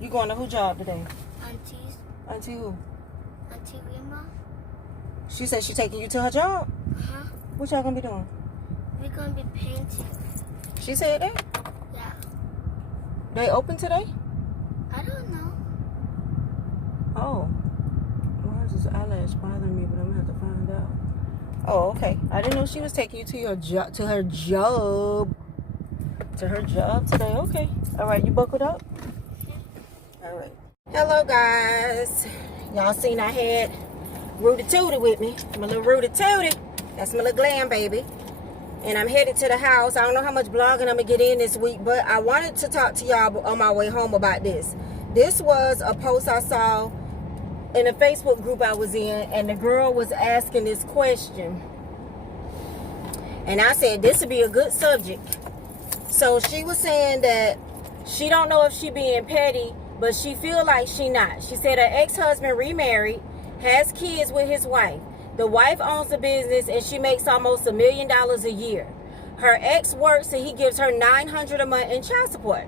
You going to who job today? Auntie's. Auntie who? Auntie Rima. She said she taking you to her job? Uh-huh. What y'all gonna be doing? We're gonna be painting. She said that? Yeah. They open today? I don't know. Oh. Why is this eyelash bothering me? But I'm gonna have to find out. Oh, okay. I didn't know she was taking you to your job, to her job today. Okay. All right. You buckled up? All right. Hello, guys. Y'all seen I had Rudy Tooty with me. My little Rudy Tooty. That's my little glam baby. And I'm headed to the house. I don't know how much blogging I'm gonna get in this week, but I wanted to talk to y'all on my way home about this. This was a post I saw in a Facebook group I was in, and the girl was asking this question. And I said this would be a good subject. So she was saying that she don't know if she being petty, but she feel like she not. She said her ex-husband remarried, has kids with his wife. The wife owns a business and she makes almost $1 million a year. Her ex works and he gives her $900 a month in child support.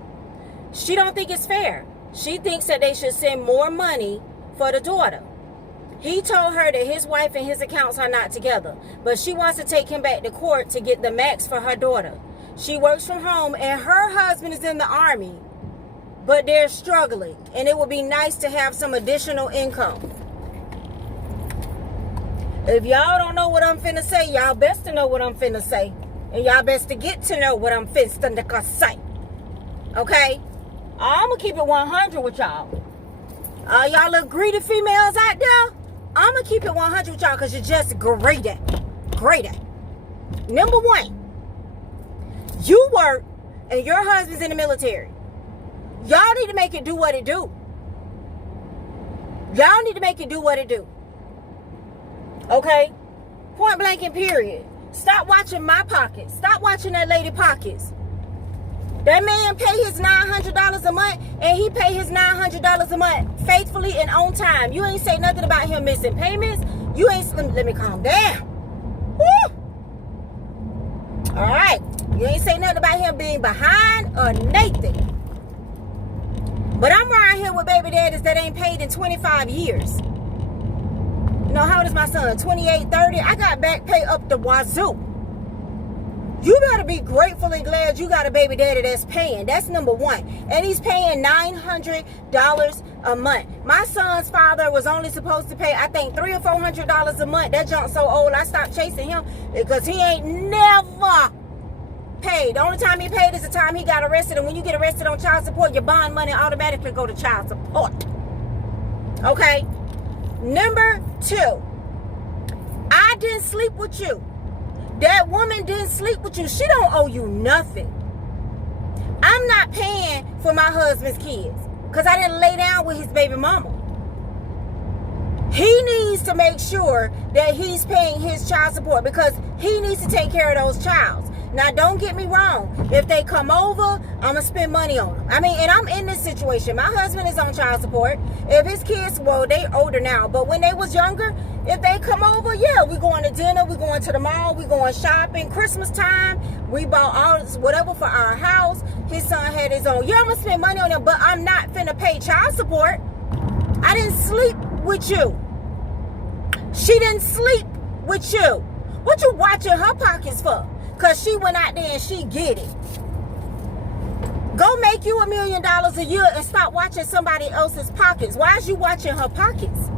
She don't think it's fair. She thinks that they should send more money for the daughter. He told her that his wife and his accounts are not together, but she wants to take him back to court to get the max for her daughter. She works from home and her husband is in the army, but they're struggling, and it would be nice to have some additional income. If y'all don't know what I'm finna say, y'all best to know what I'm finna say. And y'all best to get to know what I'm finna say. Okay? I'm gonna keep it 100 with y'all. Y'all little greedy females out there, I'm gonna keep it 100 with y'all because you're just greedy. Greedy. Number one, you work and your husband's in the military. Y'all need to make it do what it do. Y'all need to make it do what it do. Okay? Point blank and period. Stop watching my pockets. Stop watching that lady pockets. That man pay his $900 a month, and he pay his $900 a month faithfully and on time. You ain't say nothing about him missing payments. You ain't, let me calm down. Woo! All right. You ain't say nothing about him being behind or nothing. But I'm around here with baby daddies that ain't paid in 25 years. You know, how old is my son? 28, 30? I got back pay up the wazoo. You better be grateful and glad you got a baby daddy that's paying. That's number one. And he's paying $900 a month. My son's father was only supposed to pay, I think, $300 or $400 a month. That junk's so old, I stopped chasing him because he ain't never paid. The only time he paid is the time he got arrested. And when you get arrested on child support, your bond money automatically go to child support. Okay? Number two, I didn't sleep with you. That woman didn't sleep with you. She don't owe you nothing. I'm not paying for my husband's kids because I didn't lay down with his baby mama. He needs to make sure that he's paying his child support because he needs to take care of those childs. Now, don't get me wrong. If they come over, I'm going to spend money on them. I mean, and I'm in this situation. My husband is on child support. If his kids, well, they older now. But when they was younger, if they come over, yeah, we going to dinner. We going to the mall. We going shopping. Christmas time, we bought all this, whatever for our house. His son had his own. Yeah, I'm going to spend money on them, but I'm not finna pay child support. I didn't sleep with you. She didn't sleep with you. What you watching her pockets for? Because she went out there and she get it. Go make you $1 million a year and stop watching somebody else's pockets. Why is you watching her pockets?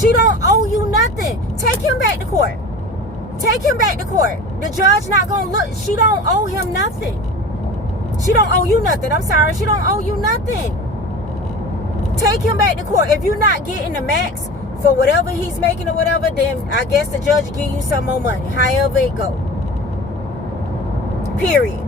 She don't owe you nothing. Take him back to court. Take him back to court. The judge not going to look. She don't owe him nothing. She don't owe you nothing. I'm sorry. She don't owe you nothing. Take him back to court. If you're not getting the max for whatever he's making or whatever, then I guess the judge will give you some more money. However it go. Period.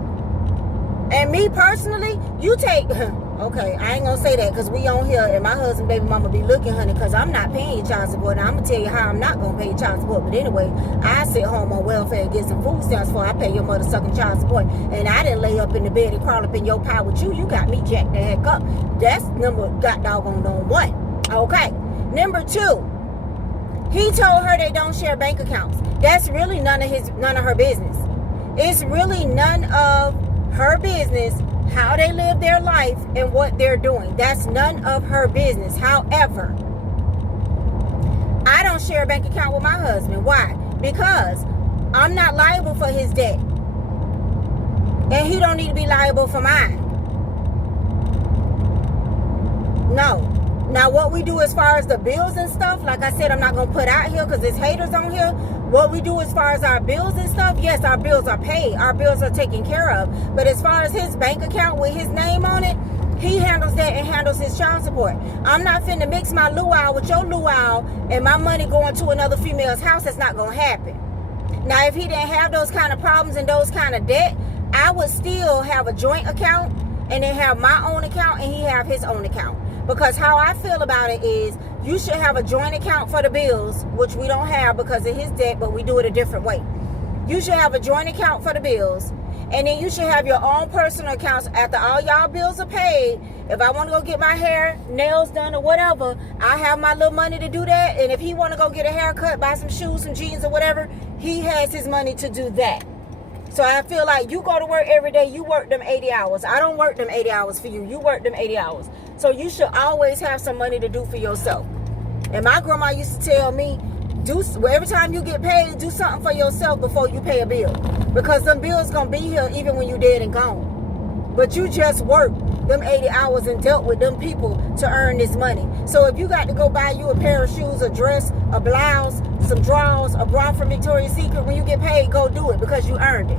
And me personally, you take, okay, I ain't gonna say that because we on here and my husband baby mama be looking, honey, because I'm not paying your child support. Now I'm gonna tell you how I'm not gonna pay your child support. But anyway, I sit home on welfare and get some food stamps for I pay your mother sucking child support. And I didn't lay up in the bed and crawl up in your pile with you. You got me jacked the heck up. That's number got doggone on one. Okay. Number two, he told her they don't share bank accounts. That's really none of her business. It's really none of her business how they live their life and what they're doing. That's none of her business. However, I don't share a bank account with my husband. Why? Because I'm not liable for his debt. And he don't need to be liable for mine. No. Now, what we do as far as the bills and stuff, like I said, I'm not going to put out here because there's haters on here. What we do as far as our bills and stuff, yes, our bills are paid. Our bills are taken care of. But as far as his bank account with his name on it, he handles that and handles his child support. I'm not finna mix my luau with your luau and my money going to another female's house. That's not going to happen. Now, if he didn't have those kind of problems and those kind of debt, I would still have a joint account and then have my own account and he have his own account. Because how I feel about it is you should have a joint account for the bills, which we don't have because of his debt, but we do it a different way. You should have a joint account for the bills, and then you should have your own personal accounts after all y'all bills are paid. If I want to go get my hair, nails done or whatever, I have my little money to do that. And if he want to go get a haircut, buy some shoes, some jeans or whatever, he has his money to do that. So I feel like you go to work every day, you work them 80 hours. I don't work them 80 hours for you. You work them 80 hours. So you should always have some money to do for yourself. And my grandma used to tell me, every time you get paid, do something for yourself before you pay a bill. Because them bills going to be here even when you're dead and gone. But you just worked them 80 hours and dealt with them people to earn this money. So if you got to go buy you a pair of shoes, a dress, a blouse, some drawers, a bra from Victoria's Secret, when you get paid, go do it because you earned it.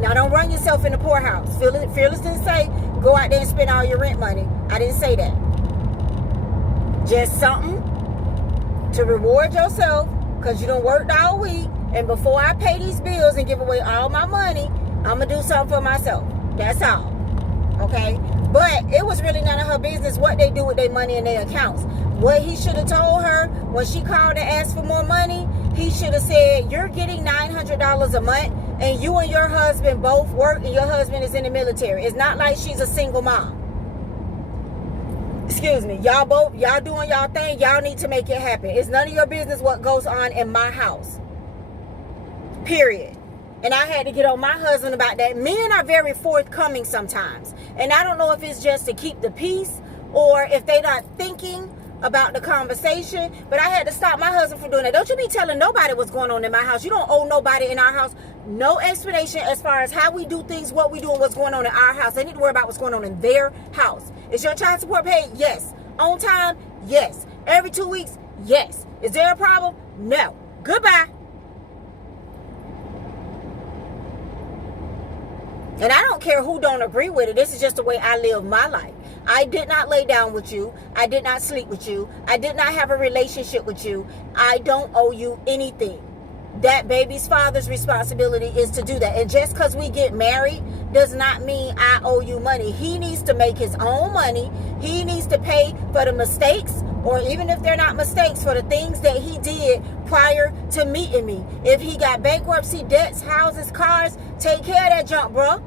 Now, don't run yourself in the poorhouse. Fearless didn't say, go out there and spend all your rent money. I didn't say that. Just something to reward yourself because you done worked all week. And before I pay these bills and give away all my money, I'm going to do something for myself. That's all. Okay? But it was really none of her business what they do with their money in their accounts. What he should have told her when she called and asked for more money, he should have said, you're getting $900 a month and you and your husband both work and your husband is in the military. It's not like she's a single mom. Excuse me. Y'all doing y'all thing. Y'all need to make it happen. It's none of your business what goes on in my house. Period. And I had to get on my husband about that. Men are very forthcoming sometimes. And I don't know if it's just to keep the peace or if they're not thinking about the conversation. But I had to stop my husband from doing that. Don't you be telling nobody what's going on in my house. You don't owe nobody in our house no explanation as far as how we do things, what we do, and what's going on in our house. They need to worry about what's going on in their house. Is your child support paid? Yes. On time? Yes. Every 2 weeks? Yes. Is there a problem? No. Goodbye. And I don't care who don't agree with it. This is just the way I live my life. I did not lay down with you. I did not sleep with you. I did not have a relationship with you. I don't owe you anything. That baby's father's responsibility is to do that. And just because we get married does not mean I owe you money. He needs to make his own money. He needs to pay for the mistakes, or even if they're not mistakes, for the things that he did prior to meeting me. If he got bankruptcy, debts, houses, cars, take care of that junk, bro.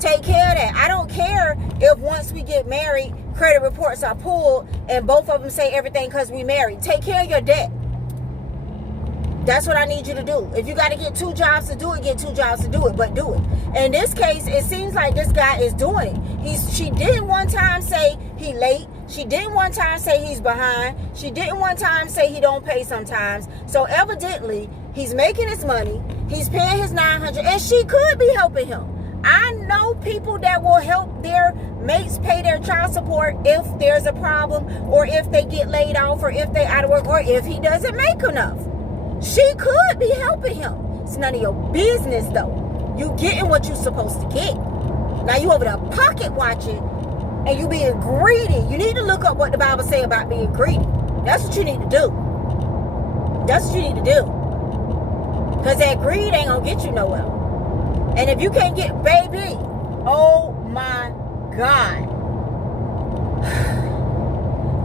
Take care of that. I don't care if once we get married, credit reports are pulled and both of them say everything because we married. Take care of your debt. That's what I need you to do. If you got to get 2 jobs to do it, get 2 jobs to do it, but do it. In this case, it seems like this guy is doing it. She didn't one time say he late. She didn't one time say he's behind. She didn't one time say he don't pay sometimes. So evidently, he's making his money. He's paying his $900, and she could be helping him. I know people that will help their mates pay their child support if there's a problem, or if they get laid off, or if they out of work, or if he doesn't make enough. She could be helping him. It's none of your business, though. You getting what you're supposed to get. Now you over there pocket watching, and you being greedy. You need to look up what the Bible say about being greedy. That's what you need to do. That's what you need to do. Because that greed ain't going to get you nowhere. And if you can't get, baby, oh my God.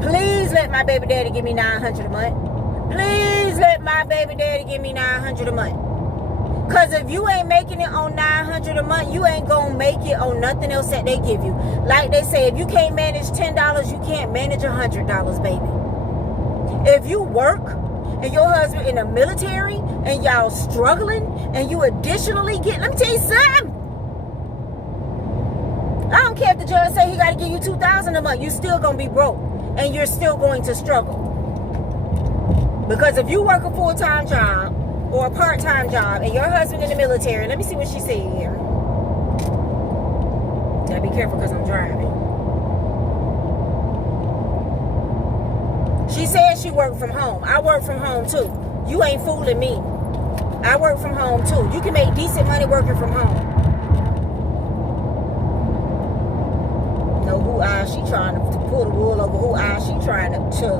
Please let my baby daddy give me $900 a month. Please let my baby daddy give me $900 a month. Because if you ain't making it on $900 a month, you ain't going to make it on nothing else that they give you. Like they say, if you can't manage $10, you can't manage $100, baby. If you work and your husband in the military and y'all struggling and you additionally get, let me tell you something. care if the judge say he got to give you $2,000 a month. You still gonna be broke, and you're still going to struggle. Because if you work a full-time job or a part-time job, and your husband in the military, let me see what she said here. Gotta be careful because I'm driving. She said she worked from home. I work from home too. You ain't fooling me. I work from home too. You can make decent money working from home. Know who eyes she trying to pull the wool over who eyes she trying to.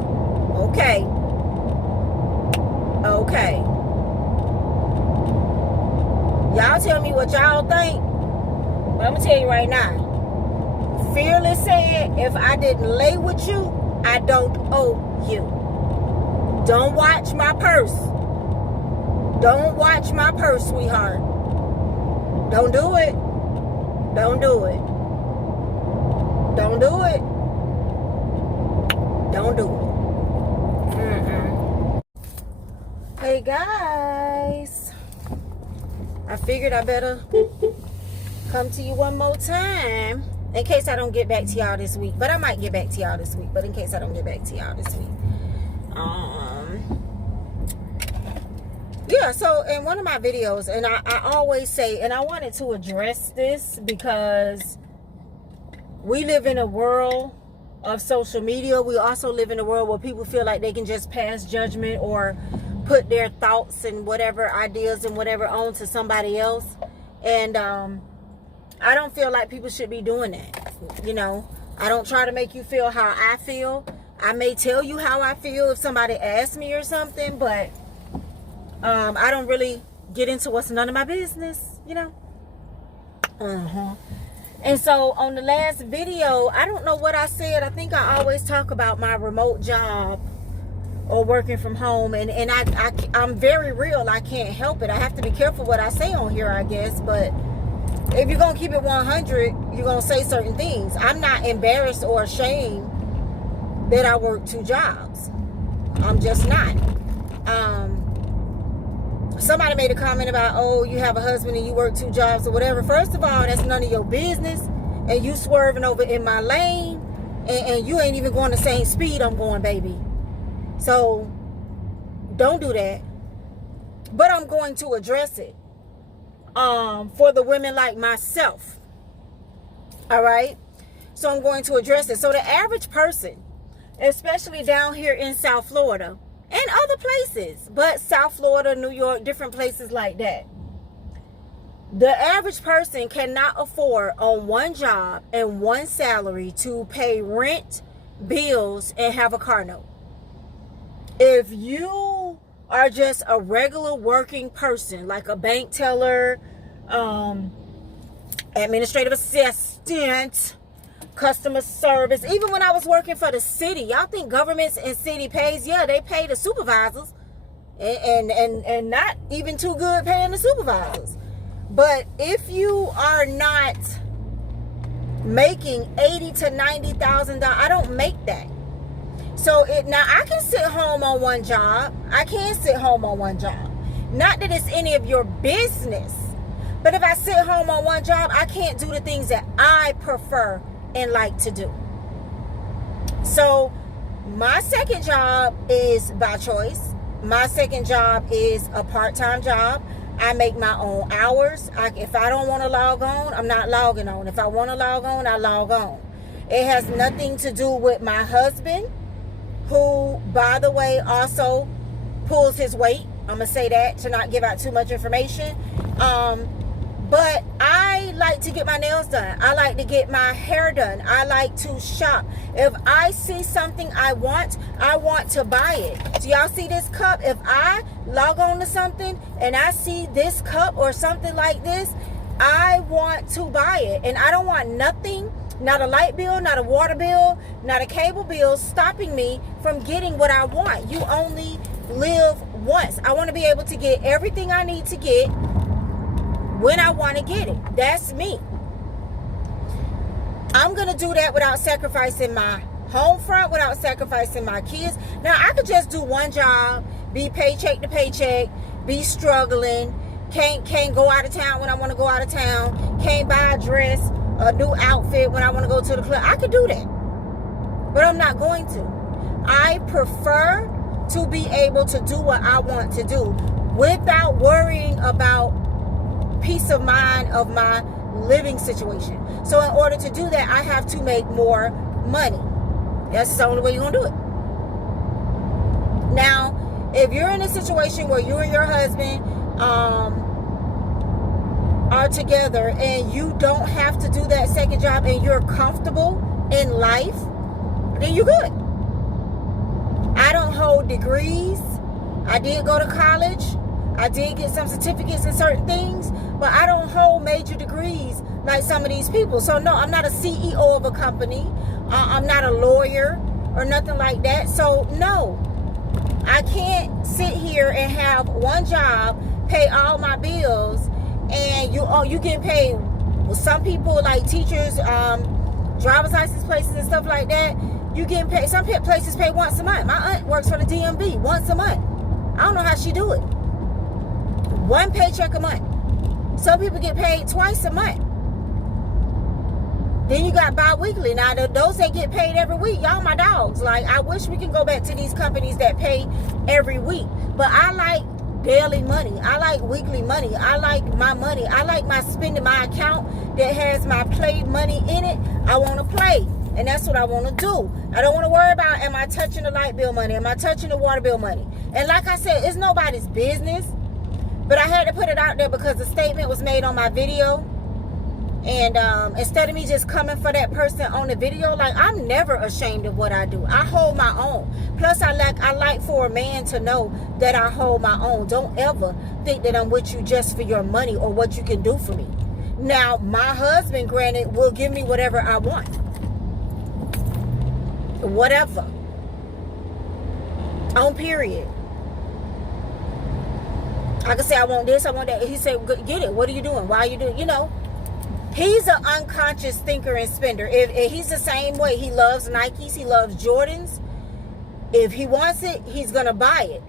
Okay. Okay. Y'all tell me what y'all think. But I'm gonna tell you right now. Fearless said, if I didn't lay with you, I don't owe you. Don't watch my purse. Don't watch my purse, sweetheart. Don't do it. Don't do it. Don't do it. Don't do it. Mm-mm. Hey guys, I figured I better come to you one more time in case I don't get back to y'all this week. But I might get back to y'all this week. But in case I don't get back to y'all this week. Yeah, so in one of my videos, and I always say, and I wanted to address this because we live in a world of social media. We also live in a world where people feel like they can just pass judgment or put their thoughts and whatever ideas and whatever onto somebody else. And I don't feel like people should be doing that. You know, I don't try to make you feel how I feel. I may tell you how I feel if somebody asks me or something, but I don't really get into what's none of my business, you know. And so on the last video, I don't know what I said. I think I always talk about my remote job or working from home, and I'm very real. I can't help it. I have to be careful what I say on here, I guess. But if you're gonna keep it 100, you're gonna say certain things. I'm not embarrassed or ashamed that I work 2 jobs. I'm just not. Somebody made a comment about, oh, you have a husband and you work 2 jobs or whatever. First of all, that's none of your business. And you swerving over in my lane, and you ain't even going the same speed I'm going, baby. So don't do that. But I'm going to address it for the women like myself. All right? So I'm going to address it. So the average person, especially down here in South Florida, and other places, but South Florida, New York, different places like that. The average person cannot afford on one job and one salary to pay rent, bills, and have a car note. If you are just a regular working person, like a bank teller, administrative assistant, customer service, even when I was working for the city, y'all think governments and city pays? Yeah, they pay the supervisors, and not even too good paying the supervisors. But if you are not making $80,000 to $90,000, I don't make that. So now I can sit home on one job. I can sit home on one job. Not that it's any of your business, but if I sit home on one job, I can't do the things that I prefer and like to do. So my second job is by choice. My second job is a part-time job. I make my own hours. If I don't want to log on, I'm not logging on. If I want to log on, I log on. It has nothing to do with my husband, who, by the way, also pulls his weight. I'm going to say that to not give out too much information. But I like to get my nails done. I like to get my hair done. I like to shop. If I see something I want to buy it. Do y'all see this cup? If I log on to something and I see this cup or something like this, I want to buy it. And I don't want nothing, not a light bill, not a water bill, not a cable bill, stopping me from getting what I want. You only live once. I want to be able to get everything I need to get when I want to get it. That's me. I'm going to do that without sacrificing my home front, without sacrificing my kids. Now, I could just do one job, be paycheck to paycheck, be struggling, can't go out of town when I want to go out of town, can't buy a dress a new outfit when I want to go to the club. I could do that. But I'm not going to. I prefer to be able to do what I want to do without worrying about peace of mind of my living situation. So in order to do that, I have to make more money. That's the only way you're going to do it. Now, if you're in a situation where you and your husband are together and you don't have to do that second job and you're comfortable in life, then you're good. I don't hold degrees. I did go to college. I did get some certificates in certain things, but I don't hold major degrees like some of these people. So no, I'm not a CEO of a company. I'm not a lawyer or nothing like that. So no, I can't sit here and have one job, pay all my bills, and you get paid. Some people like teachers, driver's license places and stuff like that, you getting paid. Some places pay once a month. My aunt works for the DMV once a month. I don't know how she do it. One paycheck a month. Some people get paid twice a month. Then you got bi-weekly. Now, those that get paid every week, y'all my dogs. Like, I wish we can go back to these companies that pay every week. But I like daily money. I like weekly money. I like my money. I like my spending, my account that has my play money in it. I want to play. And that's what I want to do. I don't want to worry about, am I touching the light bill money? Am I touching the water bill money? And like I said, it's nobody's business. But I had to put it out there because the statement was made on my video. And instead of me just coming for that person on the video, like, I'm never ashamed of what I do. I hold my own. Plus, I like for a man to know that I hold my own. Don't ever think that I'm with you just for your money or what you can do for me. Now, my husband, granted, will give me whatever I want. Whatever. On period. I can say, I want this, I want that. He said, get it. What are you doing? Why are you doing? You know. He's an unconscious thinker and spender. If he's the same way. He loves Nikes. He loves Jordans. If he wants it, he's going to buy it.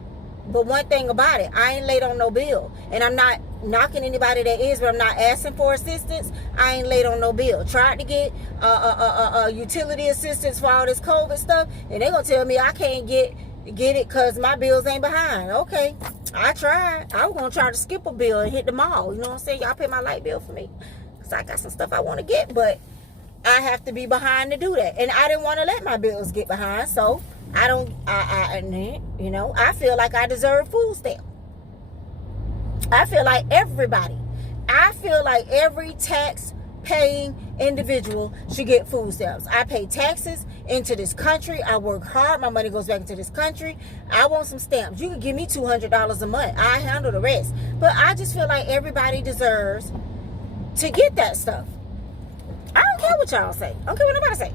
But one thing about it, I ain't late on no bill. And I'm not knocking anybody that is, but I'm not asking for assistance. I ain't late on no bill. Tried to get utility assistance for all this COVID stuff. And they're going to tell me I can't get it because my bills ain't behind. Okay, I tried. I was going to try to skip a bill and hit the mall. You know what I'm saying? Y'all pay my light bill for me. I got some stuff I want to get, but I have to be behind to do that, and I didn't want to let my bills get behind, so I feel like I deserve food stamp. I feel like every tax paying individual should get food stamps. I pay taxes into this country. I work hard. My money goes back into this country. I want some stamps. You can give me $200 a month. I handle the rest, but I just feel like everybody deserves to get that stuff. I don't care what y'all say. I don't care what nobody say.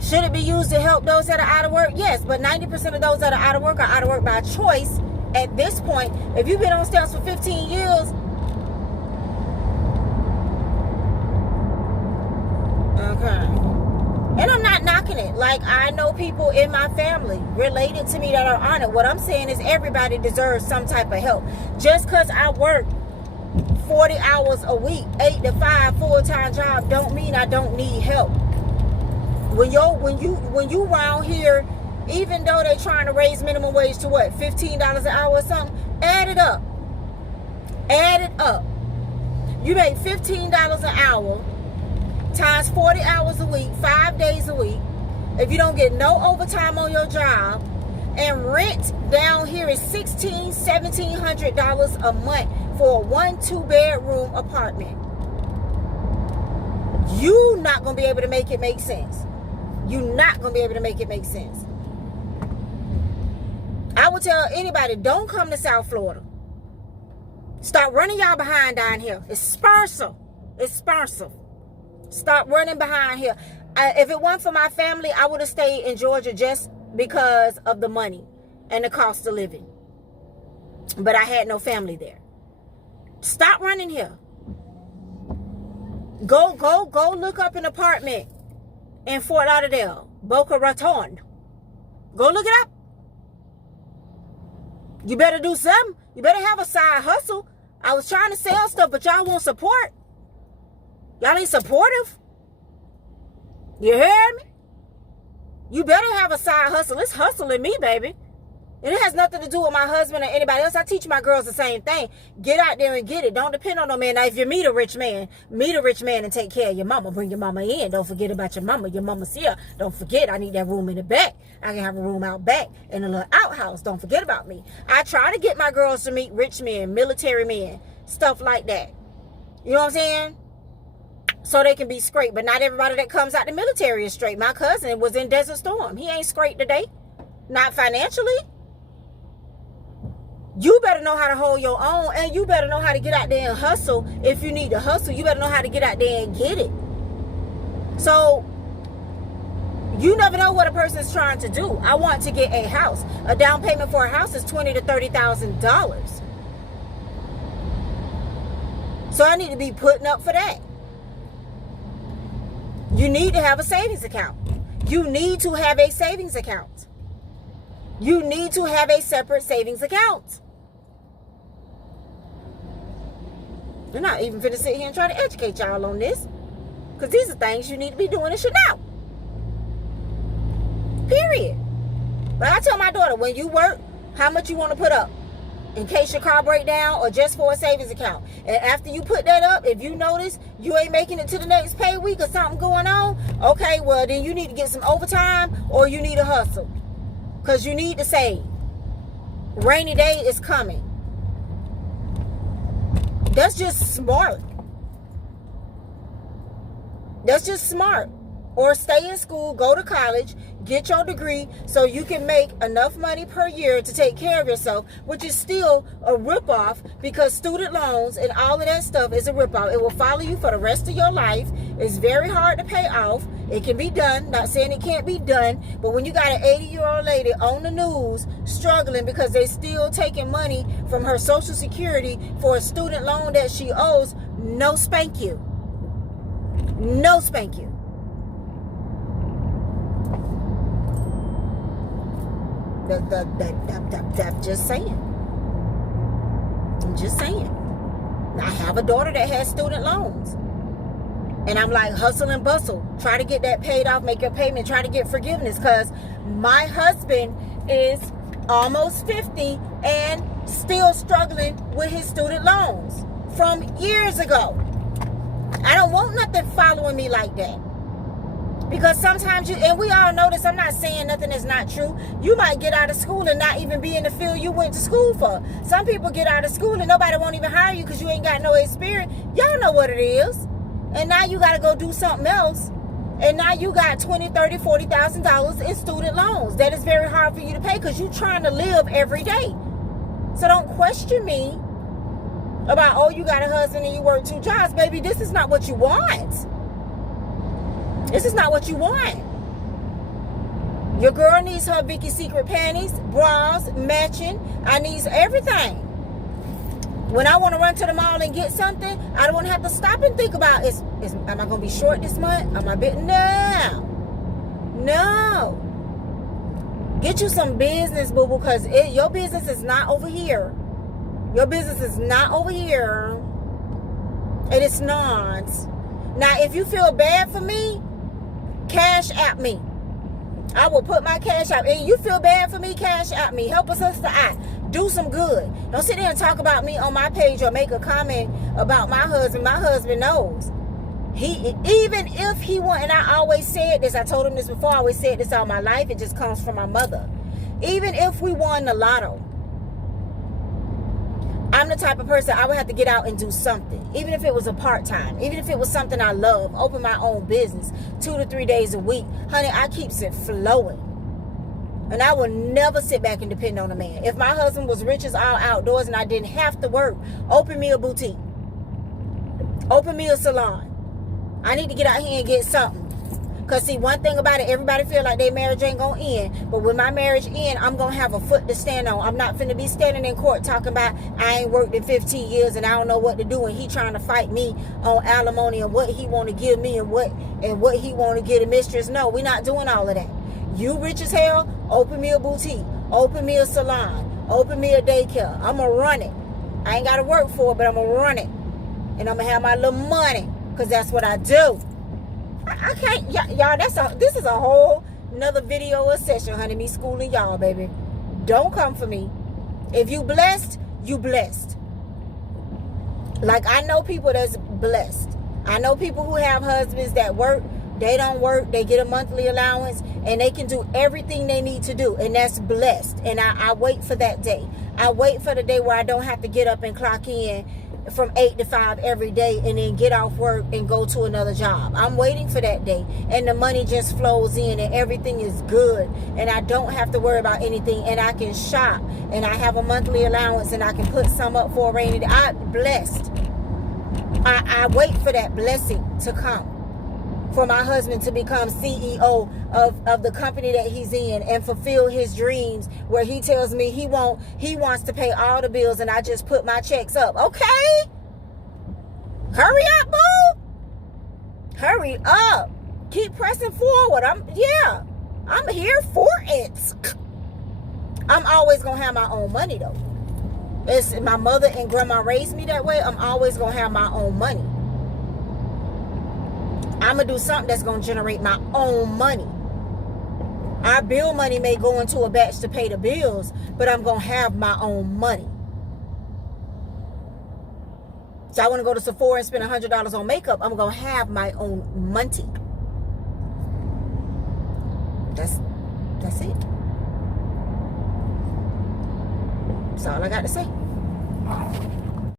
Should it be used to help those that are out of work? Yes, but 90% of those that are out of work by choice at this point. If you've been on stamps for 15 years, okay. And I'm not knocking it. Like, I know people in my family related to me that are on it. What I'm saying is everybody deserves some type of help. Just because I work 40 hours a week, 8 to 5 full-time job, don't mean I don't need help. When you around here, even though they're trying to raise minimum wage to what, $15 an hour or something, add it up. You make $15 an hour times 40 hours a week, 5 days a week. If you don't get no overtime on your job, and rent down here is $1,700 a month for a 1-2 bedroom apartment. You not gonna be able to make it make sense. You're not gonna be able to make it make sense. I would tell anybody, don't come to South Florida. Start running y'all behind down here. It's sparsome. Stop running behind here. If it weren't for my family, I would have stayed in Georgia just because of the money and the cost of living. But I had no family there. Stop running here. Go look up an apartment in Fort Lauderdale, Boca Raton. Go look it up. You better do something. You better have a side hustle. I was trying to sell stuff, but y'all won't support. Y'all ain't supportive. You hear me? You better have a side hustle. It's hustling me, baby. And it has nothing to do with my husband or anybody else. I teach my girls the same thing. Get out there and get it. Don't depend on no man. Now, if you meet a rich man and take care of your mama. Bring your mama in. Don't forget about your mama. Your mama's here. Don't forget, I need that room in the back. I can have a room out back in a little outhouse. Don't forget about me. I try to get my girls to meet rich men, military men, stuff like that. You know what I'm saying? So they can be straight. But not everybody that comes out the military is straight. My cousin was in Desert Storm. He ain't straight today. Not financially. You better know how to hold your own, and you better know how to get out there and hustle. If you need to hustle, you better know how to get out there and get it. So you never know what a person's trying to do. I want to get a house. A down payment for a house is $20,000 to $30,000. So I need to be putting up for that. You need to have a savings account. You need to have a savings account. You need to have a separate savings account. You're not even finna sit here and try to educate y'all on this. Because these are things you need to be doing and should know. Period. But I tell my daughter, when you work, how much you want to put up? In case your car break down or just for a savings account. And after you put that up, if you notice you ain't making it to the next pay week or something going on, okay, well, then you need to get some overtime or you need to hustle. Because you need to save. Rainy day is coming. That's just smart. That's just smart. Or stay in school, go to college, get your degree so you can make enough money per year to take care of yourself, which is still a ripoff because student loans and all of that stuff is a ripoff. It will follow you for the rest of your life. It's very hard to pay off. It can be done. Not saying it can't be done, but when you got an 80-year-old lady on the news struggling because they still taking money from her Social Security for a student loan that she owes, no spank you. No spank you. Just saying. I'm just saying. I have a daughter that has student loans. And I'm like, hustle and bustle. Try to get that paid off, make your payment, try to get forgiveness. Because my husband is almost 50 and still struggling with his student loans from years ago. I don't want nothing following me like that. Because sometimes and we all know this, I'm not saying nothing is not true. You might get out of school and not even be in the field you went to school for. Some people get out of school and nobody won't even hire you because you ain't got no experience. Y'all know what it is. And now you got to go do something else. And now you got $20,000, $30,000, $40,000 in student loans. That is very hard for you to pay because you're trying to live every day. So don't question me about, oh, you got a husband and you work 2 jobs. Baby, this is not what you want. This is not what you want. Your girl needs her Vicky's Secret panties, bras, matching. I need everything. When I want to run to the mall and get something, I don't want to have to stop and think about, am I going to be short this month? Am I bit? No. No. Get you some business, boo-boo, because your business is not over here. Your business is not over here. And it's not. Now, if you feel bad for me, cash at me. I will put my cash out. And you feel bad for me, cash at me. Help a sister out. Do some good. Don't sit there and talk about me on my page or make a comment about my husband. My husband knows. Even if he want, and I always said this, I told him this before, I always said this all my life, it just comes from my mother. Even if we won the lotto, I'm the type of person I would have to get out and do something. Even if it was a part-time. Even if it was something I love. Open my own business 2 to 3 days a week. Honey, I keeps it flowing. And I will never sit back and depend on a man. If my husband was rich as all outdoors and I didn't have to work, open me a boutique. Open me a salon. I need to get out here and get something. Because see, one thing about it, everybody feel like their marriage ain't going to end. But when my marriage end, I'm going to have a foot to stand on. I'm not finna be standing in court talking about I ain't worked in 15 years and I don't know what to do. And he trying to fight me on alimony and what he want to give me and what he want to get a mistress. No, we not doing all of that. You rich as hell, open me a boutique. Open me a salon. Open me a daycare. I'm going to run it. I ain't got to work for it, but I'm going to run it. And I'm going to have my little money. because that's what I do. I can't, y'all, this is a whole another video or session, honey, me schooling y'all, baby. Don't come for me. If you blessed, you blessed. Like, I know people that's blessed. I know people who have husbands that work, they don't work, they get a monthly allowance, and they can do everything they need to do, and that's blessed. And I wait for that day. I wait for the day where I don't have to get up and clock in from 8 to 5 every day and then get off work and go to another job. I'm waiting for that day, and the money just flows in and everything is good, and I don't have to worry about anything, and I can shop, and I have a monthly allowance, and I can put some up for a rainy day. I'm blessed. I wait for that blessing to come, for my husband to become CEO of the company that he's in and fulfill his dreams, where he tells me he wants to pay all the bills and I just put my checks up. Okay? Hurry up, boo. Hurry up. Keep pressing forward. I'm here for it. I'm always going to have my own money, though. It's my mother and grandma raised me that way. I'm always going to have my own money. I'm going to do something that's going to generate my own money. Our bill money may go into a batch to pay the bills, but I'm going to have my own money. So I want to go to Sephora and spend $100 on makeup. I'm going to have my own money. That's it. That's all I got to say.